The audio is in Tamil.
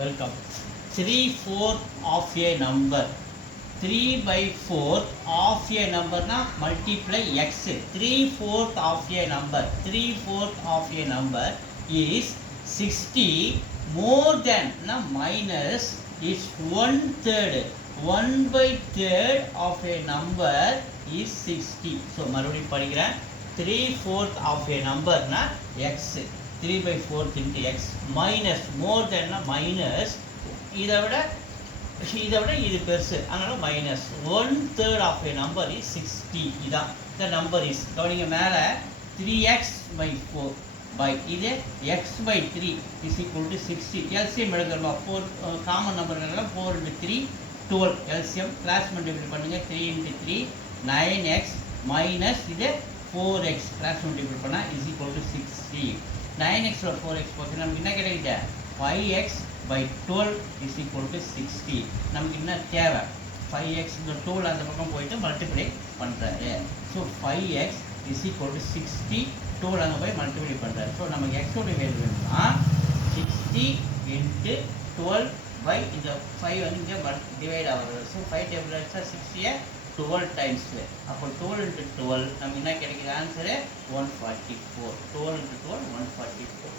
Welcome. 3/4 of a number. 3/4 of a number na multiply x. 3/4 of a number. 3/4 of a number is 60 more than na minus is 1/3. 1/3 of a number is 60. So மறுபடியும் படிக்கிறேன். 3/4 of a number na x. 3/4 into x minus more than na minus இதை விட இது பெருசு, அதனால minus 1/3 of a number is 60. இதான் இந்த நம்பர் இஸ் கவனிங்க. மேலே 3x/4 பை இது x/3 is equal to 60. LCM எடுக்கிறோம். 4 காமன் நம்பர்னால 4 into 3 12. எல்சிஎம் கிளாஸ் மல்டிபிள் பண்ணுங்கள். 3 into 3 9x மைனஸ் இது 4x கிளாஸ் மல்டிபிள் பண்ணால் is equal to 60. 9x 4x போச்சு நமக்கு என்ன கிடைக்கிட்ட 5x/12 is equal to 60. நமக்கு என்ன தேவை 5x இந்த 12 அந்த பக்கம் போயிட்டு மல்டிப்ளை பண்ணுறாரு. So 5x is equal to 60. 12 அங்கே போய் மல்டிப்ளை பண்ணுறாரு. ஸோ நமக்கு எக்ஸோட வேல்யூ வேணும்னா 60 into 12 by இந்த 5 வந்து இங்கே டிவைட் ஆகிறது. ஸோ 5 டேபிள் அடிச்சா 60 12 times. அப்போ 12 into 12 நமக்கு என்ன கிடைக்கிற ஆன்சரு 144. 12 into 12 144.